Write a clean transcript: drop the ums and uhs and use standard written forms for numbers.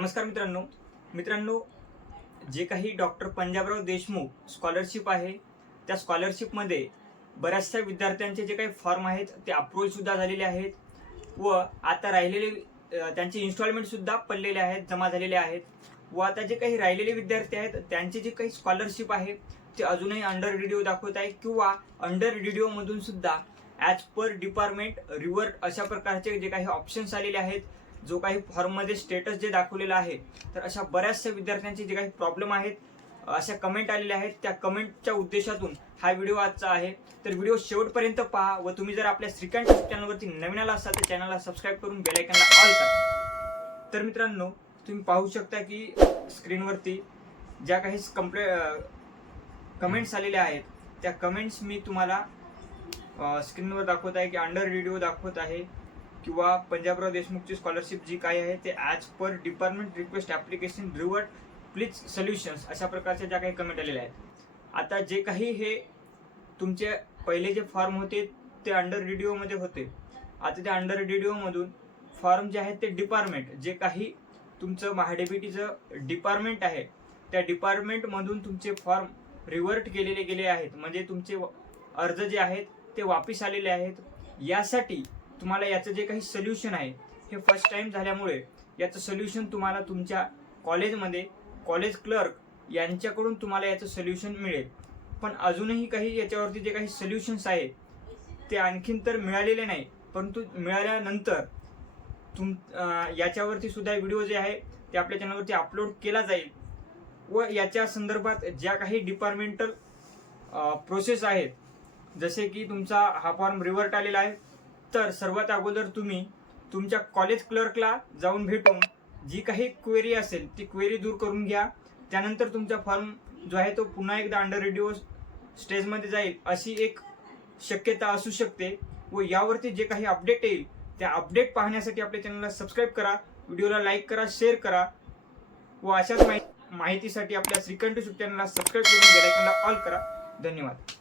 नमस्कार मित्रांनो, जे काही डॉक्टर पंजाबराव देशमुख स्कॉलरशिप आहे त्या स्कॉलरशिपमध्ये बऱ्याचशा विद्यार्थ्यांचे जे काही फॉर्म आहेत ते अप्रूव्हल सुद्धा झालेले आहेत व आता राहिलेले त्यांचे इन्स्टॉलमेंट सुद्धा पडलेले आहेत, जमा झालेले आहेत व आता जे काही राहिलेले विद्यार्थी आहेत त्यांचे जे काही स्कॉलरशिप आहे ते अजूनही अंडर रिड्यू दाखवत आहे किंवा अंडर रिड्यू मधून सुद्धा ॲज पर डिपार्टमेंट रिव्हर्ट अशा प्रकारचे जे काही ऑप्शन्स आलेले आहेत, जो काही फॉर्ममध्ये स्टेटस जे दाखवलेलं आहे, तर अशा बऱ्याचशा विद्यार्थ्यांचे जे काही प्रॉब्लेम आहेत, अशा कमेंट आलेल्या आहेत, त्या कमेंटच्या उद्देशातून हा व्हिडिओ आजचा आहे. तर व्हिडिओ शेवटपर्यंत पहा व तुम्ही जर आपल्या श्रीकांत चॅनलवरती नवीन आला असाल तर चॅनलला सबस्क्राईब करून बेल आयकॉनला ऑल करा. तर मित्रांनो, तुम्ही पाहू शकता की स्क्रीनवरती ज्या काही कमेंट्स आलेल्या आहेत त्या कमेंट्स मी तुम्हाला स्क्रीनवर दाखवत आहे की अंडर रिव्ह्यू दाखवत आहे किंवा पंजाबराव देशमुखची स्कॉलरशिप जी काही आहे ते as per department request application revert please solutions अशा प्रकारच्या ज्या काही कमेंट आलेल्या आहेत. आता जे काही हे तुमचे पहिले जे फॉर्म होते ते अंडर रिड्यूमध्ये होते, आता त्या अंडर रिड्यूमधून फॉर्म जे आहेत ते डिपार्टमेंट, जे काही तुमचं महाडीबीटीचं डिपार्टमेंट आहे त्या डिपार्टमेंटमधून तुमचे फॉर्म रिव्हर्ट केलेले गेले आहेत, म्हणजे तुमचे अर्ज जे आहेत ते वापस आलेले आहेत. यासाठी तुम्हाला याचं जे काही सोल्युशन आहे हे फर्स्ट टाइम झाल्यामुळे याचं सोल्युशन तुम्हाला तुमच्या कॉलेजमध्ये कॉलेज क्लर्क यांच्याकडून तुम्हाला याचं सोल्युशन मिळेल. पण अजूनही काही याच्यावरती जे काही सोल्युशन्स आहेत ते आणखीन तर मिळालेले नाही, परंतु मिळाल्यानंतर याच्यावरती सुद्धा व्हिडिओ जे आहे ते आपल्या चॅनलवरती अपलोड केला जाईल व याच्या संदर्भात ज्या काही डिपार्टमेंटल प्रोसेस आहेत, जसे की तुमचा हा फॉर्म रिव्हर्ट आलेला आहे, तर सर्वात अगोदर तुम्ही तुमच्या कॉलेज क्लर्कला जाऊन भेटून जी काही क्वेरी असेल ती क्वेरी दूर करून घ्या. त्यानंतर तुमचा फॉर्म जो आहे तो पुन्हा एकदा अंडर रिव्ह्यू स्टेजमध्ये जाईल अशी एक शक्यता असू शकते. व यावरती जे काही अपडेट येईल त्या अपडेट पाहण्यासाठी आपल्या चॅनलला सबस्क्राईब करा, व्हिडिओला लाईक करा, शेअर करा व अशाच माहितीसाठी आपल्या श्रीकांत चॅनलला सबस्क्राईब करून बेल आयकॉनला ऑल करा. धन्यवाद.